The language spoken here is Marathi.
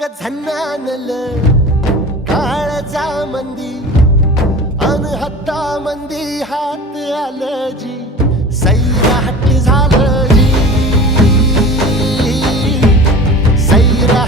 ग झन्नानल काळजा मंदी अन हत्ता मंदी हात आलं जी सैरा हट्ट झालं जी सैरा